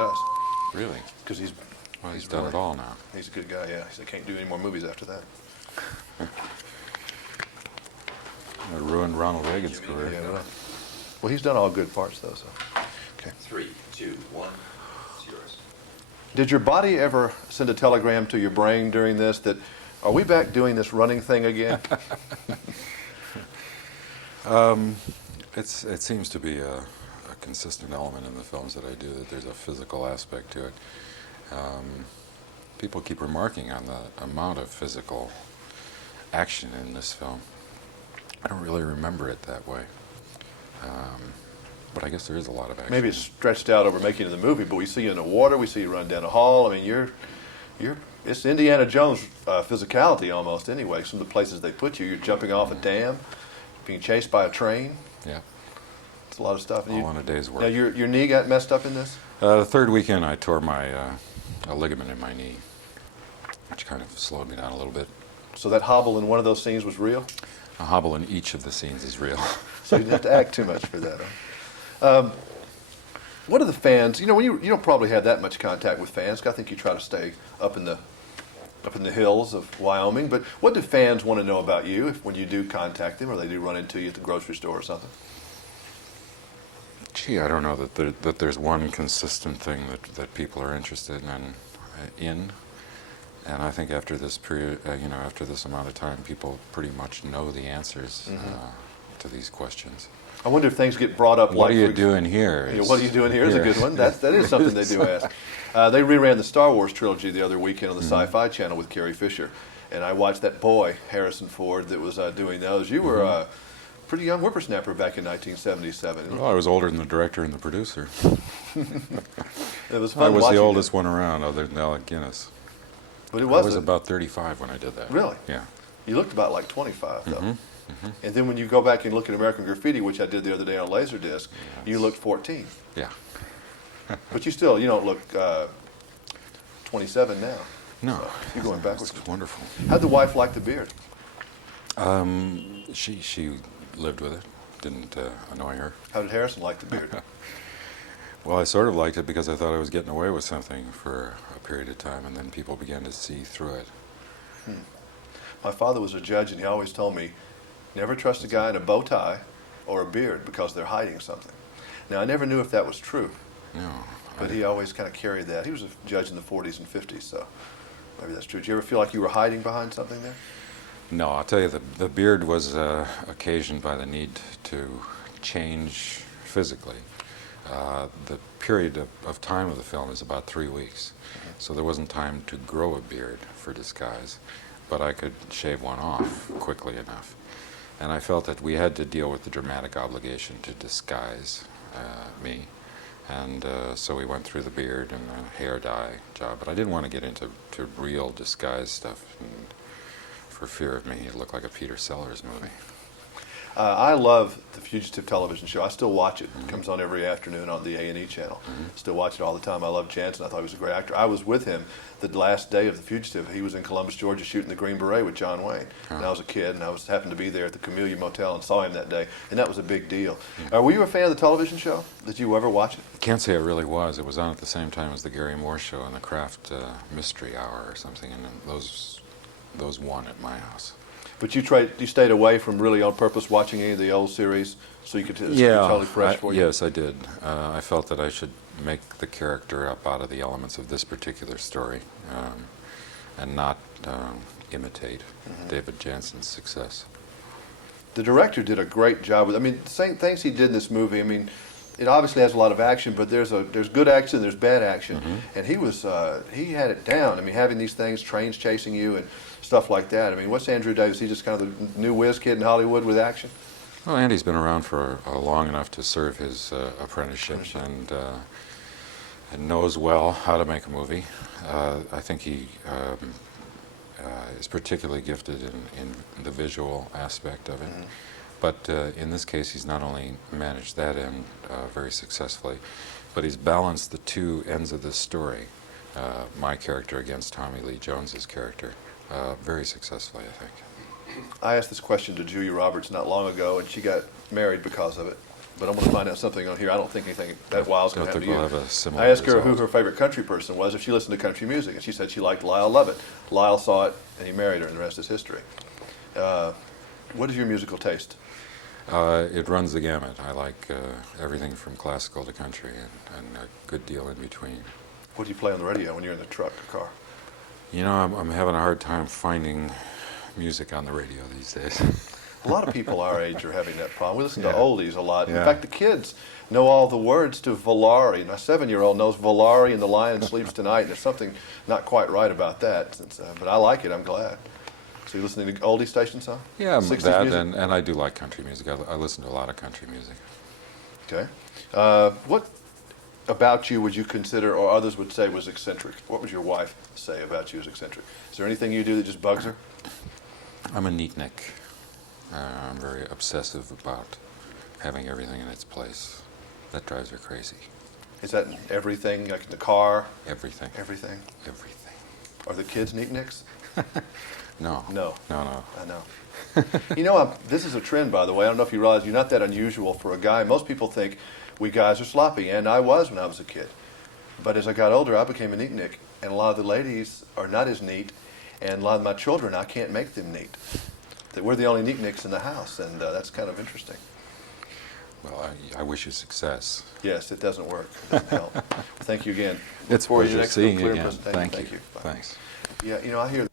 does. Really? Because he's done it all now. He's a good guy, yeah. He said can't do any more movies after that. It ruined Ronald Reagan's career. Yeah, well, he's done all good parts, though. So, okay. 3, 2, 1, 0. Did your body ever send a telegram to your brain during this that, are we back doing this running thing again? It seems to be a consistent element in the films that I do, that there's a physical aspect to it. People keep remarking on the amount of physical action in this film. I don't really remember it that way. But I guess there is a lot of action. Maybe it's stretched out over making of the movie, but we see you in the water, we see you run down a hall. I mean, it's Indiana Jones physicality almost anyway. Some of the places they put you, you're jumping off a dam, being chased by a train. Yeah. It's a lot of stuff. All in a day's work. Now, your knee got messed up in this? The third weekend I tore a ligament in my knee, which kind of slowed me down a little bit. So that hobble in one of those scenes was real? A hobble in each of the scenes is real. So you didn't have to act too much for that, huh? What are the fans? You know, when you don't probably have that much contact with fans. I think you try to stay up in the hills of Wyoming. But what do fans want to know about you when you do contact them, or they do run into you at the grocery store or something? Gee, I don't know that there's one consistent thing that people are interested in. And I think after this period, after this amount of time, people pretty much know the answers to these questions. I wonder if things get brought up. What are you doing here? What are you doing here is a good one. That is something they do ask. They reran the Star Wars trilogy the other weekend on the Sci-Fi Channel with Carrie Fisher, and I watched that boy Harrison Ford that was doing those. You were a pretty young whippersnapper back in 1977. Well, I was older than the director and the producer. It was fun. I was the oldest one around, other than Alec Guinness. But I was about 35 when I did that. Really? Yeah. You looked about like 25, though. And then when you go back and look at American Graffiti, which I did the other day on Laserdisc, you looked 14. Yeah. But you don't look 27 now. No. So you're going backwards. It's wonderful. How'd the wife like the beard? She lived with it. Didn't annoy her. How did Harrison like the beard? Well, I sort of liked it because I thought I was getting away with something for a period of time, and then people began to see through it. My father was a judge, and he always told me, never trust a guy in a bow tie or a beard because they're hiding something. Now, I never knew if that was true. No. But he always kind of carried that. He was a judge in the 40s and 50s, so maybe that's true. Did you ever feel like you were hiding behind something there? No, I'll tell you, the beard was occasioned by the need to change physically. The period of time of the film is about 3 weeks, so there wasn't time to grow a beard for disguise, but I could shave one off quickly enough. And I felt that we had to deal with the dramatic obligation to disguise me, and so we went through the beard and the hair dye job, but I didn't want to get into real disguise stuff, and for fear of me, it looked like a Peter Sellers movie. I love the Fugitive television show. I still watch it. It comes on every afternoon on the A&E channel. Still watch it all the time. I love Jansen. I thought he was a great actor. I was with him the last day of The Fugitive. He was in Columbus, Georgia, shooting the Green Beret with John Wayne. And I was a kid, and I happened to be there at the Camellia Motel and saw him that day, and that was a big deal. Were you a fan of the television show? Did you ever watch it? Can't say it really was. It was on at the same time as the Gary Moore show and the Kraft Mystery Hour or something, and those won at my house. But you stayed away from really on purpose watching any of the old series so you could totally fresh for you? Yes, I did. I felt that I should make the character up out of the elements of this particular story and not imitate David Jansen's success. The director did a great job with, the same things he did in this movie. It obviously has a lot of action, but there's good action, there's bad action, and he had it down. Having these things, trains chasing you and stuff like that. What's Andrew Davis? He just kind of the new whiz kid in Hollywood with action? Well, Andy's been around for long enough to serve his apprenticeship and knows well how to make a movie. I think he is particularly gifted in the visual aspect of it. But in this case, he's not only managed that end very successfully, but he's balanced the two ends of this story, my character against Tommy Lee Jones's character, very successfully, I think. I asked this question to Julia Roberts not long ago, and she got married because of it. but I'm going to find out something on here. I don't think anything that wild's going to happen to we'll you. have a similar I asked her who result. her favorite country person was if she listened to country music, and she said she liked Lyle Lovett. Lyle saw it, and he married her, and the rest is history. What is your musical taste? It runs the gamut. I like everything from classical to country and a good deal in between. What do you play on the radio when you're in the truck or car? You know, I'm having a hard time finding music on the radio these days. A lot of people our age are having that problem. We listen to Yeah. oldies a lot. Yeah. In fact, the kids know all the words to Volare. My 7-year-old knows Volare and The Lion Sleeps Tonight, and there's something not quite right about that. But I like it. I'm glad. So you're listening to oldie stations, huh? Yeah, 60s that, music? and I do like country music. I listen to a lot of country music. Okay. What about you would you consider, or others would say, was eccentric? What would your wife say about you as eccentric? Is there anything you do that just bugs her? I'm a neatnik. I'm very obsessive about having everything in its place. That drives her crazy. Is that in everything, like in the car? Everything. Everything? Everything. Are the kids neatniks? No. No. No. I know. You know, this is a trend, by the way. I don't know if you realize you're not that unusual for a guy. Most people think we guys are sloppy, and I was when I was a kid. But as I got older, I became a neatnik, and a lot of the ladies are not as neat, and a lot of my children, I can't make them neat. That we're the only neatniks in the house, and that's kind of interesting. Well, I wish you success. Yes, it doesn't work. It doesn't help. Thank you again. It's a Look forward to pleasure your next seeing you clear again. presentation. Thank you. Bye. Thanks. Yeah, you know, I hear